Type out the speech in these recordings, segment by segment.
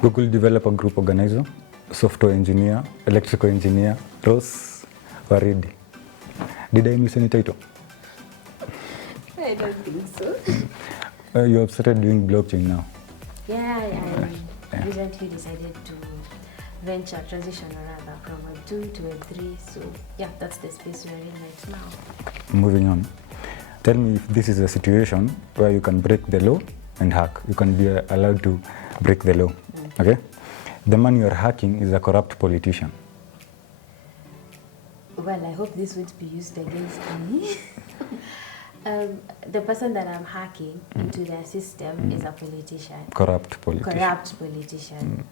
Google Developer Group Organizer, Software Engineer, Electrical Engineer, Rose Waridi. Did I miss any title? I don't think so. You have started doing blockchain now. Yeah, I recently decided to transition rather from Web 2 to Web 3. So yeah, that's the space we're in right now. Moving on. Tell me if this is a situation where you can break the law and hack. You can be allowed to break the law. Okay? The man you are hacking is a corrupt politician. Well, I hope this won't be used against me. The person that I'm hacking into their system is a politician. Corrupt politician. Corrupt politician.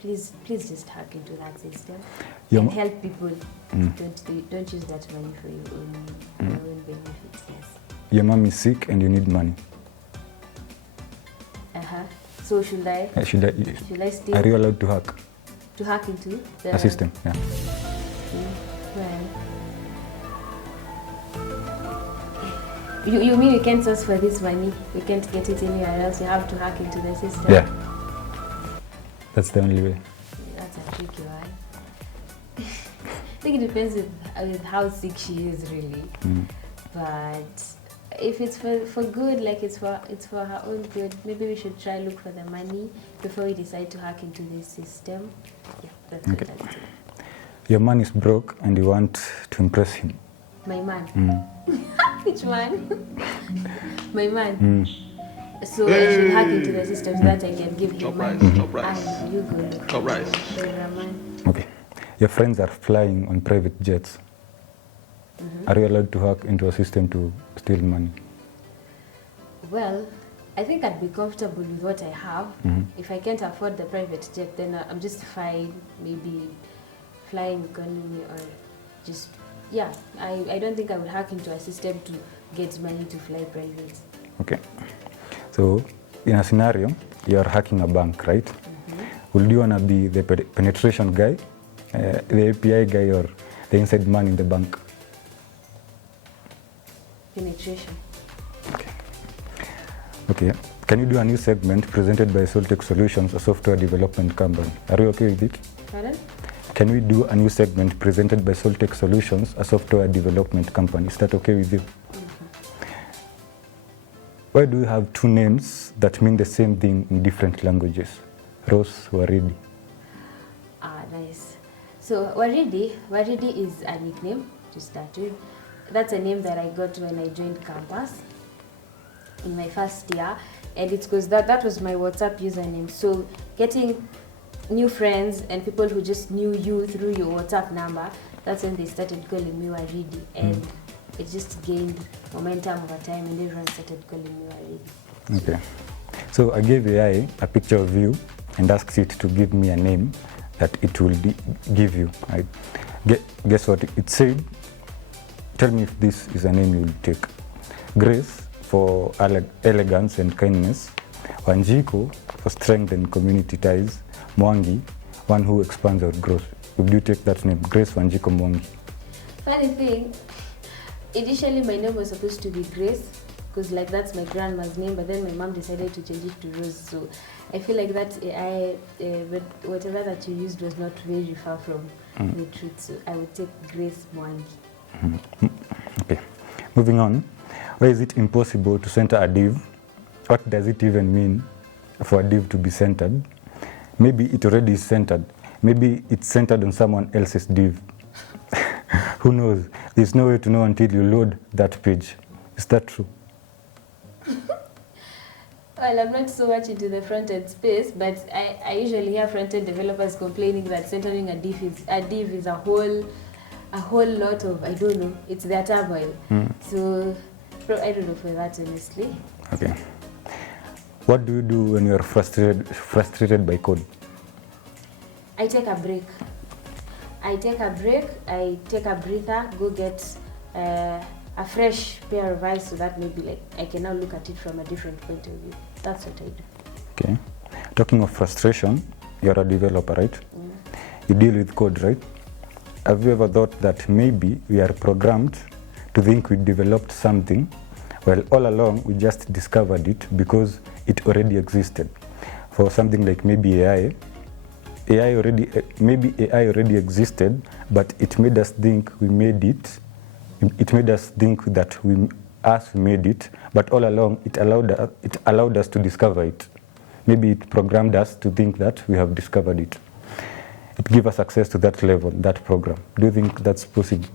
Please just hack into that system and help people. Don't use that money for your own benefits. Yes. Your mom is sick and you need money. So should I still? Are you allowed to hack? To hack into a system? Yeah. Well, you mean you can't source for this money? You can't get it anywhere else. You have to hack into the system. Yeah. That's the only way. That's a tricky one. I think it depends with how sick she is, really. But if it's for good, like it's for her own good, maybe we should try look for the money before we decide to hack into this system. Yeah, that's okay. What I'd do. Your man is broke and you want to impress him. My man? Which man? My man? So I should hack into the system so that I can give him money. Top rice. And you go look Top rice. Okay. Your friends are flying on private jets. Are you allowed to hack into a system to steal money? Well, I think I'd be comfortable with what I have. If I can't afford the private jet, then I'm just fine. Maybe flying economy or just, yeah. I don't think I would hack into a system to get money to fly private. Okay. So, in a scenario, you are hacking a bank, right? Would you want to be the penetration guy, the API guy, or the inside man in the bank? Penetration. Okay. Can you do a new segment presented by Soltech Solutions, a software development company? Are you okay with it? Pardon? Can we do a new segment presented by Soltech Solutions, a software development company? Is that okay with you? Why do you have two names that mean the same thing in different languages? Rose Waridi. Nice. So Waridi is a nickname to start with. That's a name that I got when I joined campus in my first year, and it's because that was my WhatsApp username. So getting new friends and people who just knew you through your WhatsApp number, that's when they started calling me Waridi, and it just gained momentum over time, and everyone started calling me Waridi. Okay. So I gave AI a picture of you and asked it to give me a name that it will give you. Right? Guess what it said? Tell me if this is a name you will take. Grace for elegance and kindness. Wanjiko for strength and community ties. Mwangi, one who expands or grows. Would you take that name? Grace Wanjiko Mwangi. Funny thing, initially my name was supposed to be Grace, because like that's my grandma's name, but then my mom decided to change it to Rose. So I feel like that whatever that you used was not very far from the truth. So I would take Grace Mwangi. Okay. Moving on. Why is it impossible to center a div? What does it even mean for a div to be centered? Maybe it already is centered. Maybe it's centered on someone else's div. Who knows? There's no way to know until you load that page. Is that true? Well, I'm not so much into the front-end space, but I usually hear front-end developers complaining that centering a div is a whole lot of, I don't know, it's their turmoil. So I don't know for that, honestly. Okay. What do you do when you are frustrated by code? I take a break. I take a breather, go get a fresh pair of eyes so that maybe like I can now look at it from a different point of view. That's what I do. Okay. Talking of frustration, you're a developer, right? You deal with code, right? Have you ever thought that maybe we are programmed to think we developed something, well, all along we just discovered it because it already existed? for something like maybe AI. Maybe AI already existed, but it made us think we made it. It made us think that we made it, but all along it allowed us to discover it. Maybe it programmed us to think that we have discovered it. It gave us access to that level, that program. Do you think that's possible?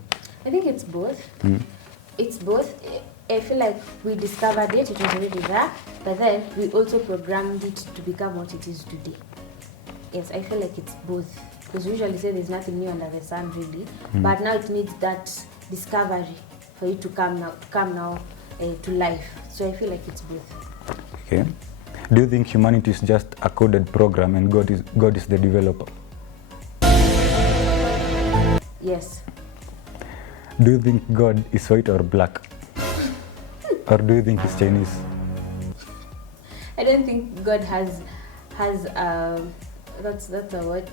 I think it's both. It's both. I feel like we discovered it, it was already there, but then we also programmed it to become what it is today. Yes, I feel like it's both. Because we usually say there's nothing new under the sun, really. But now it needs that discovery for it to come now to life. So I feel like it's both. Okay. Do you think humanity is just a coded program and God is the developer? Yes. Do you think God is white or black? Or do you think he's Chinese? I don't think God has that's a what?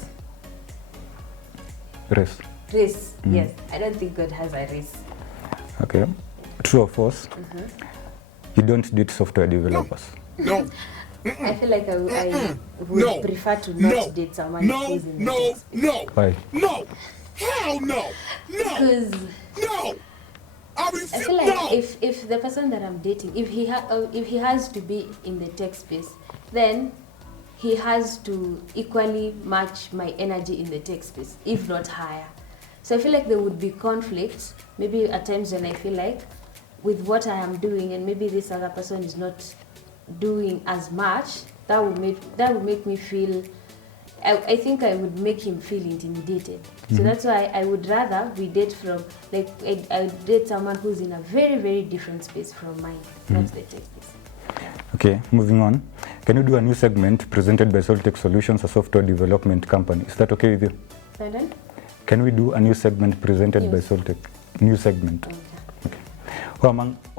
Race. Race, yes. I don't think God has a race. Okay. True or false? You don't date software developers. No. I feel like I would prefer to not date someone who's in the tech space. No. Why? No. Hell no. Because No. I feel like if the person that I'm dating, if he has to be in the tech space, then he has to equally match my energy in the tech space, if not higher. So I feel like there would be conflicts, maybe at times when I feel like with what I am doing and maybe this other person is not doing as much, that would make me feel, I think I would make him feel intimidated. So that's why I would rather we date from, like, I would date someone who's in a very, very different space from mine, not the tech space. Okay, moving on. Can you do a new segment presented by Soltech Solutions, a software development company? Is that okay with you? Pardon? Can we do a new segment presented by Soltech? New segment. Okay.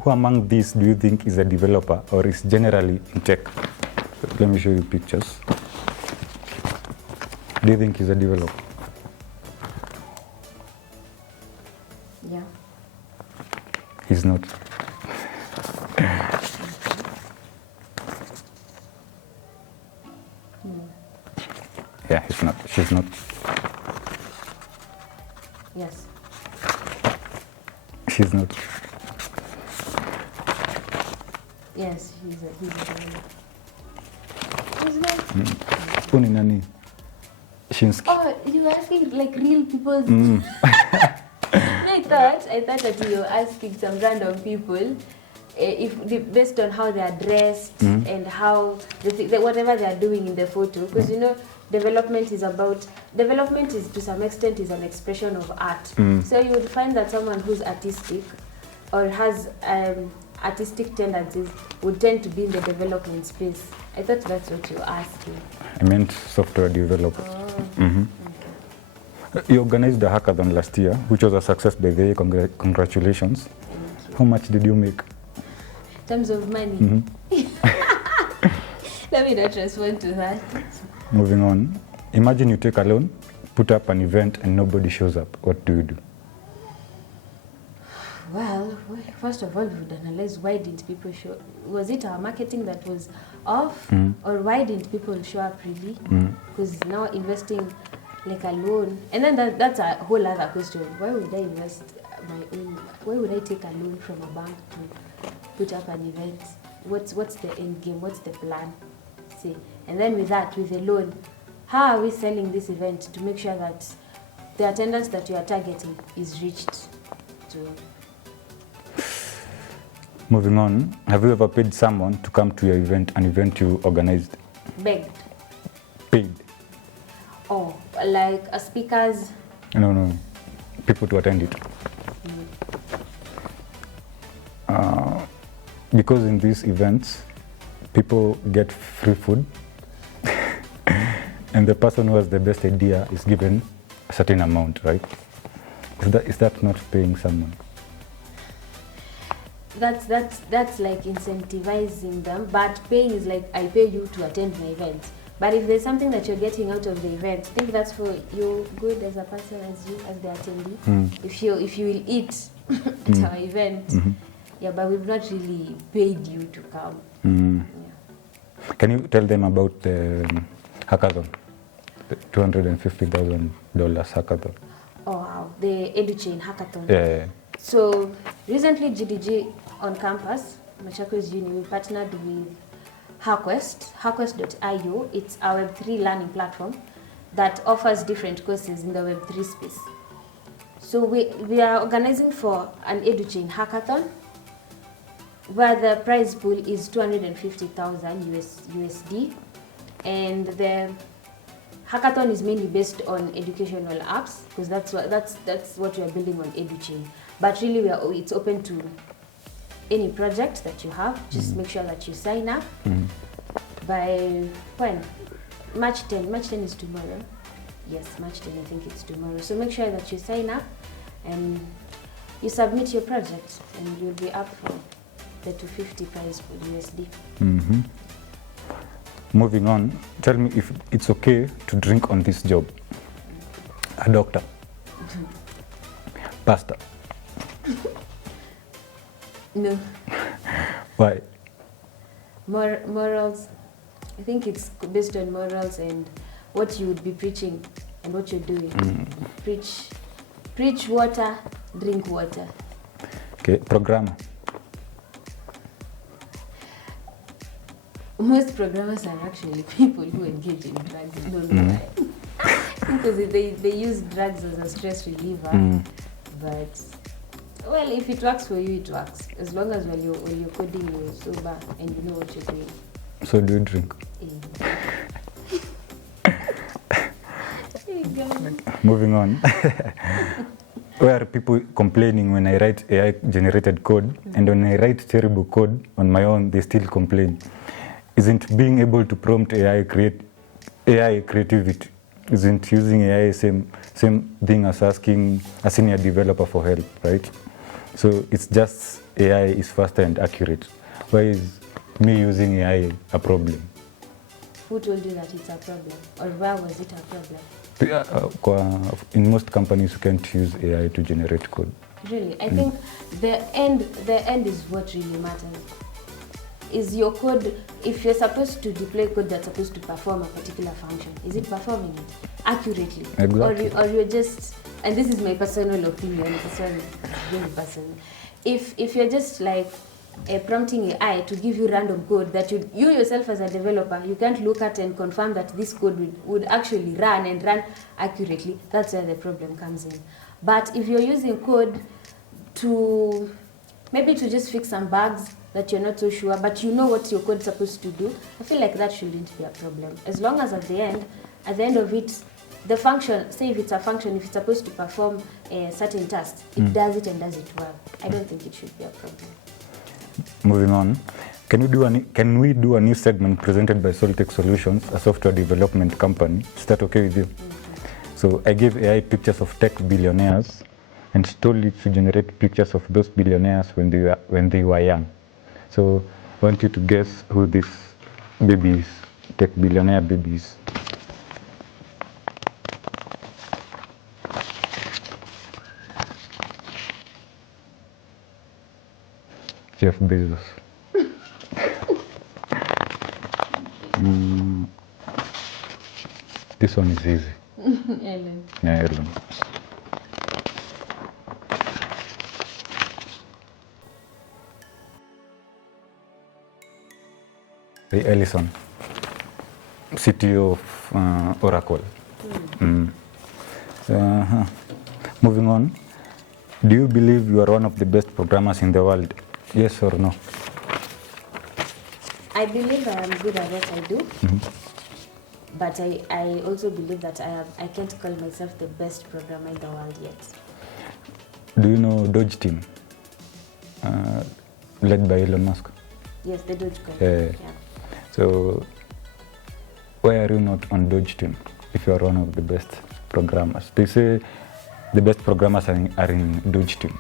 Who among these do you think is a developer or is generally in tech? Let me show you pictures. Do you think he's a developer? Yeah. He's not. Yeah, he's not. She's not. Yes. She's not. Yes, he's a developer. He's not. Uni nani? Shinsky. Oh, you were asking like real people's. I thought that you were asking some random people, based on how they are dressed and how whatever they are doing in the photo, because you know development is to some extent is an expression of art. So you would find that someone who's artistic or has artistic tendencies would tend to be in the development space. I thought that's what you were asking. I meant software developer. You organized a hackathon last year, which was a success by the way. Congratulations. Thank you. How much did you make? In terms of money, let me not respond to that. Moving on. Imagine you take a loan, put up an event, and nobody shows up. What do you do? Well, first of all, we would analyze why didn't people show. Was it our marketing that was off, or why didn't people show up really? Because now investing like a loan, and then that's a whole other question. Why would I invest my own? Why would I take a loan from a bank to put up an event? What's the end game? What's the plan? See, and then with the loan, how are we selling this event to make sure that the attendance that you are targeting is reached? Moving on, have you ever paid someone to come to your event, an event you organized? Begged. Paid? Oh, like a speakers? No. People to attend it. Because in these events, people get free food, and the person who has the best idea is given a certain amount, right? Is that not paying someone? That's like incentivizing them, but paying is like I pay you to attend my event. But if there's something that you're getting out of the event, I think that's for your good as a person, as the attendee. If you will eat at our event, yeah, but we've not really paid you to come. Yeah. Can you tell them about the hackathon, the $250,000 hackathon? Oh wow, the EduChain hackathon. Yeah. So recently GDG on campus, Machakos Uni, we partnered with Hackwest.io. It's our Web3 learning platform that offers different courses in the Web3 space. So we are organizing for an EduChain hackathon where the prize pool is 250,000 USD, and the hackathon is mainly based on educational apps because that's what we are building on EduChain. But really, it's open to any project that you have. Just make sure that you sign up by when? March 10. March 10 is tomorrow. Yes, March 10, I think it's tomorrow. So make sure that you sign up and you submit your project, and you'll be up for the 250 prize pool USD. Moving on, tell me if it's okay to drink on this job. A doctor, pastor. No. Why? Morals. I think it's based on morals and what you would be preaching and what you're doing. Preach water, drink water. Okay, programmer. Most programmers are actually people who engage in drugs. Don't know why. Because they use drugs as a stress reliever. But well, if it works for you, it works. As long as when you're coding, you're sober and you know what you're doing. So do you drink? There you go. Moving on. Where are people complaining when I write AI-generated code, and when I write terrible code on my own, they still complain? Isn't being able to prompt AI creativity? Isn't using AI same thing as asking a senior developer for help, right? So it's just AI is faster and accurate. Why is me using AI a problem? Who told you that it's a problem? Or where was it a problem? In most companies, you can't use AI to generate code. Really, I think the end is what really matters. Is your code, if you're supposed to deploy code that's supposed to perform a particular function, is it performing it accurately? Exactly. Or you're just, and this is my personal opinion, this one is really personal. If you're just like prompting AI to give you random code that you yourself as a developer, you can't look at and confirm that this code would actually run accurately, that's where the problem comes in. But if you're using code to maybe to just fix some bugs that you're not so sure, but you know what your code's supposed to do, I feel like that shouldn't be a problem. As long as at the end of it, the function, say if it's a function, if it's supposed to perform a certain task, it does it and does it well. I don't think it should be a problem. Moving on, can we do a new segment presented by Soltech Solutions, a software development company? Is that okay with you? So I gave AI pictures of tech billionaires and told it to generate pictures of those billionaires when they were young. So I want you to guess who these babies, tech billionaire babies. Jeff Bezos. This one is easy. Ellen. Yeah, Elon. Ray Ellison, CTO of Oracle. Moving on, do you believe you are one of the best programmers in the world? Yes or no? I believe I am good at what I do, but I also believe that I can't call myself the best programmer in the world yet. Do you know Doge team, led by Elon Musk? Yes, the Dogecoin. Yeah. So why are you not on Doge team if you are one of the best programmers? They say the best programmers are in Doge team.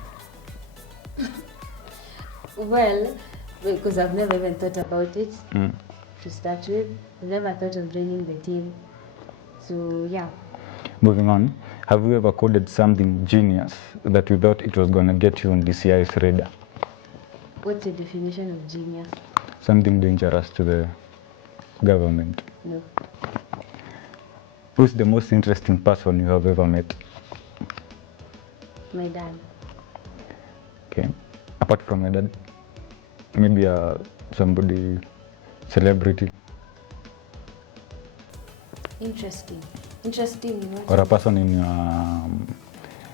Well, because I've never even thought about it to start with. I've never thought of joining the team. So yeah. Moving on, have you ever coded something genius that you thought it was going to get you on DCI's radar? What's the definition of genius? Something dangerous to the government. No. Who's the most interesting person you have ever met? My dad. Okay. Apart from your dad, maybe somebody, celebrity, Interesting. Interesting in what? or a person in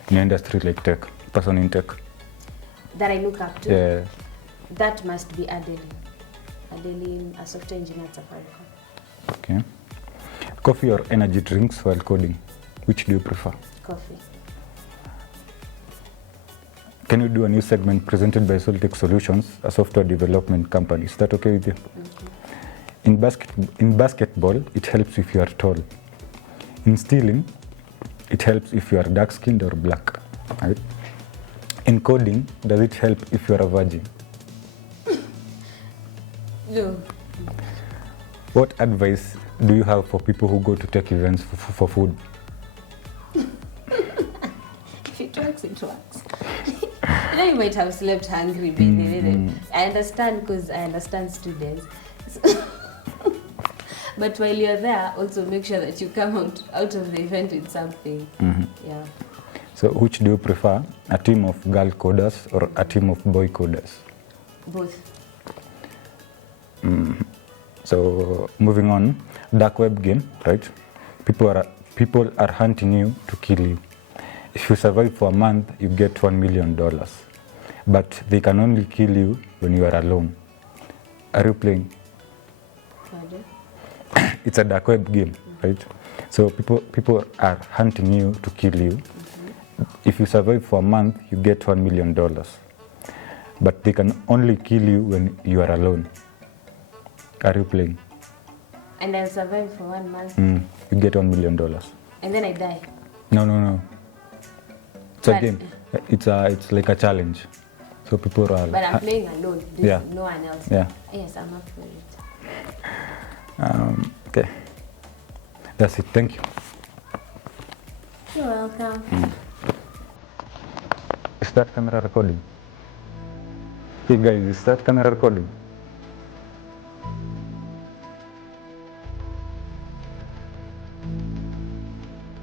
your industry like tech, person in tech. That I look up to. Yeah. That must be Adeline. Adeline, a software engineer at Safaricom. Okay. Coffee or energy drinks while coding? Which do you prefer? Coffee. Can you do a new segment presented by Soltech Solutions, a software development company? Is that okay with you? In basketball, it helps if you are tall. In stealing, it helps if you are dark-skinned or black. Right? In coding, does it help if you are a virgin? No. What advice do you have for people who go to tech events for food? If it works, it works. You know, you might have slept hungry, by the way. I understand because I understand students. But while you're there, also make sure that you come out of the event with something. Yeah. So which do you prefer, a team of girl coders or a team of boy coders? Both. So moving on, dark web game, right? People are hunting you to kill you. If you survive for a month, you get $1 million. But they can only kill you when you are alone. Are you playing? Pardon? It's a dark web game, right? So people are hunting you to kill you. If you survive for a month, you get $1 million. But they can only kill you when you are alone. Are you playing? And I'll survive for 1 month. You get $1 million. And then I die. No. It's a But- game. It's like a challenge. So people are. But I'm playing alone. There's Yeah. no one else. Yeah. Yes, I'm up for it. Okay. That's it. Thank you. You're welcome. Is that camera recording? Hey guys, is that camera recording?